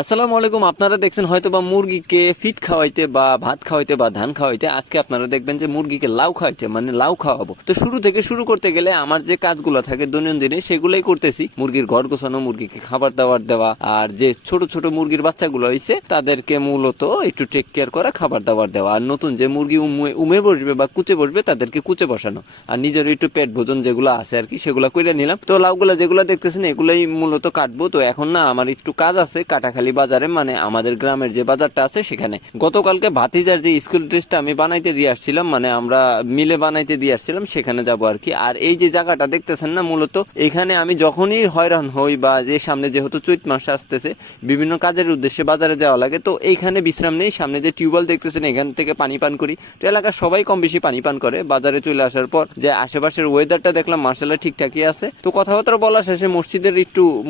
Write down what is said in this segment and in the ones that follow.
আসসালামু আলাইকুম। আপনারা দেখছেন হয়তো বা মুরগিকে ফিট খাওয়াইতে বা ভাত খাওয়াইতে বা ধান খাওয়াইতে। আজকে আপনারা দেখবেন যে মুরগিকে লাউ খাওয়াইতে, মানে লাউ খাওয়াবো। তো শুরু থেকে শুরু করতে গেলে আমার যে কাজগুলো থাকে দৈনন্দিনে সেগুলোই করতেছি। মুরগির ঘর গোছানো, মুরগিকে খাবার দাবার দেওয়া, আর যে ছোট ছোট মুরগির বাচ্চাগুলো হয়েছে তাদেরকে মূলত একটু টেক কেয়ার করা, খাবার দাবার দেওয়া। আর নতুন যে মুরগি উমে বসবে বা কুচে বসবে তাদেরকে কুচে বসানো, আর নিজের একটু পেট ভোজন যেগুলো আছে আর কি সেগুলো করে নিলাম। তো লাউগুলা যেগুলো দেখতেছেন এগুলোই মূলত কাটবো। তো এখন না আমার একটু কাজ আছে কাটাখালী বাজারে, মানে আমাদের গ্রামের যে বাজারটা আছে সেখানে। গতকালকে ভাতিজার যে স্কুল ড্রেসটা আমি বানাইতে দিয়ে আসছিলাম, মানে আমরা মিলে বানাইতে দিয়ে আসছিলাম, সেখানে যাবো আর কি। আর এই যে জায়গাটা দেখতেছেন না, মূলত এখানে আমি যখনই হয়রান হই বা যে সামনে যেহেতু চৈত মাস আসতেছে, বিভিন্ন কাজের উদ্দেশ্যে বাজারে যাওয়া লাগে, তো এইখানে বিশ্রাম নেই। সামনে যে টিউবওয়েল দেখতেছেন এখান থেকে পানি পান করি। তো এলাকার সবাই কম বেশি পানি পান করে। বাজারে চলে আসার পর যে আশেপাশের ওয়েদারটা দেখলাম মার্শাল্লাহ ঠিকঠাকই আছে। তো কথাবার্তা বলা শেষে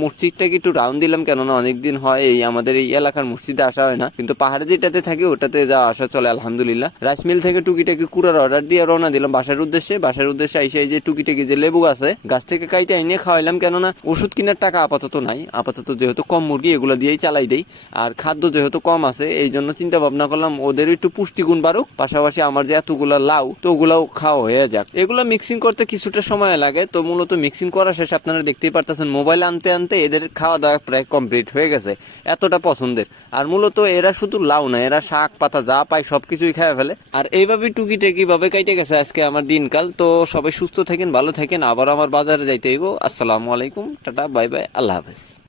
মসজিদটাকে একটু রাউন্ড দিলাম, কেননা অনেকদিন হয় এই আমাদের এই এলাকার মসজিদে আসা হয় না, কিন্তু পাহাড়ে যেটাতে থাকি ওটাতে যাওয়া আসা চলে আলহামদুলিল্লাহ। রাইস মিল থেকে টুকিটাকি কুড়ার অর্ডার দিয়ে রওনা দিলাম বাসার উদ্দেশ্যে আইসে এই যে টুকিটাকি যে লেবু আছে গাছ থেকে কাইটে এনে খাওয়াইলাম, কেননা ওষুধ কেনার টাকা আপাতত নাই। আপাতত যেহেতু কম মুরগি এগুলো দিয়েই চালাই দেই, আর খাদ্য যেহেতু কম আছে এই জন্য চিন্তা ভাবনা করলাম ওদের একটু পুষ্টিগুণ বাড়ুক, পাশাপাশি আমার যে এতগুলো লাউ তো ওগুলাও খাওয়া হয়ে যাক। এগুলো মিক্সিং করতে কিছুটা সময় লাগে। তো মূলত মিক্সিং করা শেষ, আপনারা দেখতেই পারতেছেন মোবাইল আনতে আনতে এদের খাওয়া দাওয়া প্রায় কমপ্লিট হয়ে গেছে, এতটা পছন্দের। আর মূলত এরা শুধু লাউ না, এরা শাক পাতা যা পায় সবকিছুই খায় ফেলে। আর এইভাবে টুকিটাকি ভাবে কাইটে গেছে আজকে আমার দিনকাল। তো সবাই সুস্থ থাকেন, ভালো থাকেন। আবার আমার বাজারে যাইতে হইব। আসসালামু আলাইকুম, টাটা, বাই বাই, আল্লাহ হাফেজ।